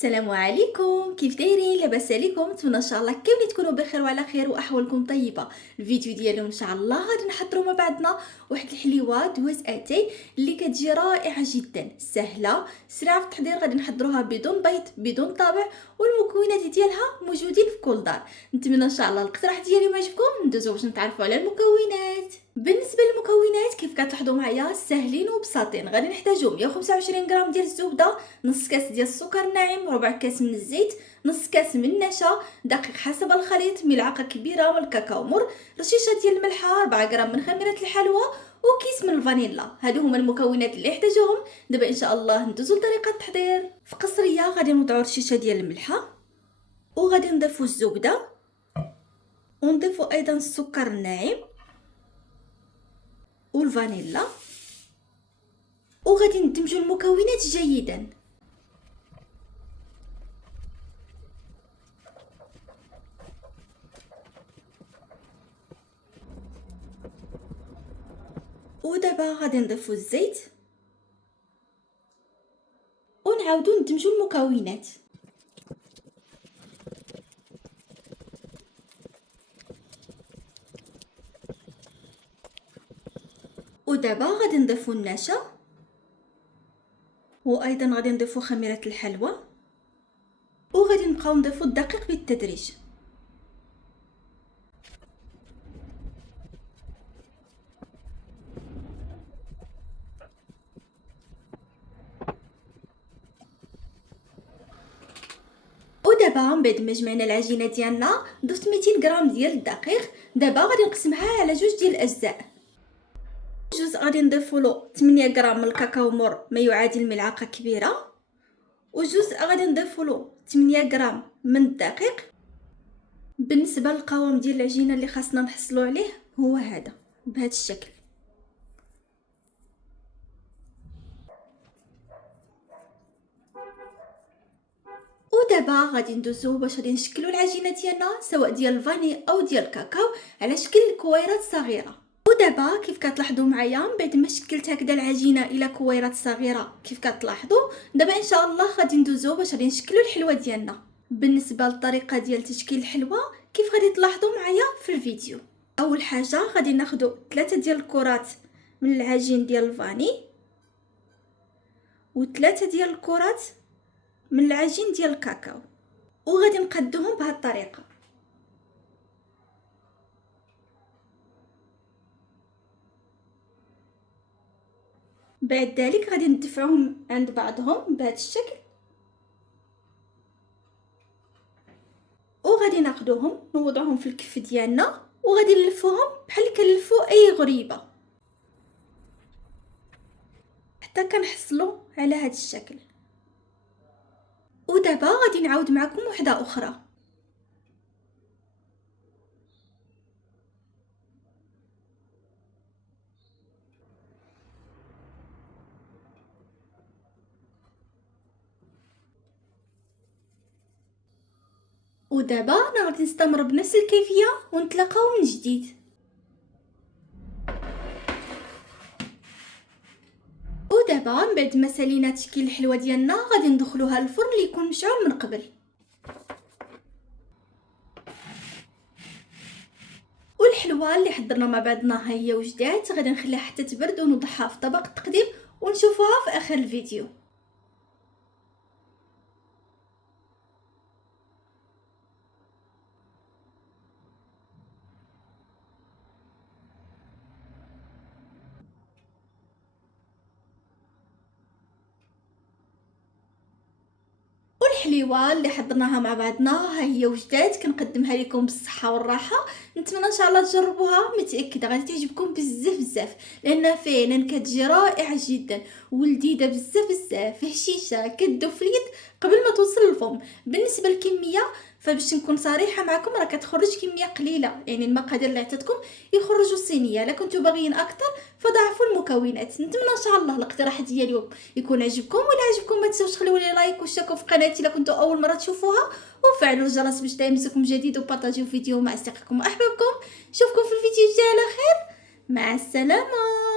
السلام عليكم، كيف دايرين؟ لاباس عليكم؟ نتمنى ان شاء الله كاملين تكونوا بخير وعلى خير واحوالكم طيبه. الفيديو ديالو ان شاء الله غادي نحضروا مع بعضنا واحد الحليوه دوز اتاي اللي كتجي رائعه جدا، سهله سريعه في التحضير. غادي نحضروها بدون بيض بدون طابع، والمكونات ديالها موجودين في كل دار. نتمنى ان شاء الله الاقتراح ديالي ما عجبكم. ندوزو باش نتعرفوا على المكونات. بالنسبه للمكونات كيف كتلاحظوا معايا ساهلين وبساطين. غادي نحتاجو 125 غرام ديال الزبده، نص كاس ديال السكر الناعم، ربع كاس من الزيت، نص كاس من النشا، دقيق حسب الخليط، ملعقه كبيره من الكاكاو مر، رشيشه ديال الملحه، 4 غرام من خميره الحلوى، وكيس من الفانيلا. هادو هما المكونات اللي احتاجوهم. دابا ان شاء الله ندوزو لطريقه التحضير. في قصريه غادي نوضعوا رشيشه ديال الملحه، وغادي نضيفوا الزبده، ونضيفوا ايضا السكر الناعم والفانيلا، وغادي ندمجوا المكونات جيدا. ودابا غادي نضيفوا الزيت ونعاودوا ندمجوا المكونات. ودابا غادي نضيفوا النشا، وايضا غادي نضيفوا خميره الحلوى، وغادي نبقاو نضيفوا الدقيق بالتدريج. ودابا من بعد ما جمعنا العجينه ديالنا ضفت 200 غرام ديال الدقيق. دابا غادي نقسمها على جوج ديال الاجزاء. جزء غادي نضيفوا له 8 غرام من الكاكاو مر ما يعادل ملعقه كبيره، وجزء غادي نضيفوا له 8 غرام من الدقيق. بالنسبه للقوام ديال العجينه اللي خاصنا نحصلوا عليه هو هذا بهذا الشكل. ودابا غادي ندوزو باش غادي نشكلوا العجينه ديالنا، سواء ديال الفاني او ديال الكاكاو، على شكل كويرات صغيره. ودابا كيف كتلاحظوا معايا من بعد ما شكلت هكذا العجينه الى كويرات صغيره كيف كتلاحظوا، دابا ان شاء الله غادي ندوزو باش غادي نشكلوا الحلوه ديالنا. بالنسبه للطريقه ديال تشكيل الحلوه كيف غادي تلاحظوا معايا في الفيديو. اول حاجه غادي ناخذ 3 ديال الكرات من العجين ديال الفاني، و3 ديال الكرات من العجين ديال الكاكاو، وغادي نقادوهم بهذه الطريقه. بعد ذلك غادي ندفعوهم عند بعضهم بهذا الشكل، وغادي ناخذوهم نوضعوهم في الكف ديالنا، وغادي نلفوهم بحال كنلفوا اي غريبه حتى كنحصلوا على هذا الشكل. ودابا غادي نعاود معكم وحده اخرى. ودابا انا غادي نستمر بنفس الكيفيه ونتلاقاو من جديد. ودابا من بعد ما سالينا تشكيل الحلوه ديالنا غادي ندخلوها للفرن اللي يكون مشعول من قبل. والحلوه اللي حضرنا مع بعضنا ها هي وجدات. غادي نخليها حتى تبرد ونوضعها في طبق التقديم ونشوفوها في اخر الفيديو. والحليوه اللي حضرناها مع بعضنا ها هي وجدات، كنقدمها لكم بالصحه والراحه. نتمنى ان شاء الله تجربوها، متاكده غادي تعجبكم بزاف بزاف، لانها فعلا كتجي رائعه جدا ولذيذه بزاف بزاف، هشيشه كدوب في اليد قبل ما توصل للفم. بالنسبه للكميه فباش نكون صريحه معكم راه كتخرج كميه قليله، يعني المقادير اللي عطيتكم يخرجوا صينيه. الا كنتو باغيين اكثر فضاعفوا المكونات. نتمنى ان شاء الله الاقتراح ديالي يكون عجبكم. ولا عجبكم ما تنساوش خليوا لي لايك واشتركوا في قناتي الا كنتو اول مره تشوفوها، وفعلوا الجرس باش يمسكم جديد، وبارطاجيو الفيديو مع اصدقائكم واحبابكم. نشوفكم في الفيديو الجاي على خير. مع السلامه.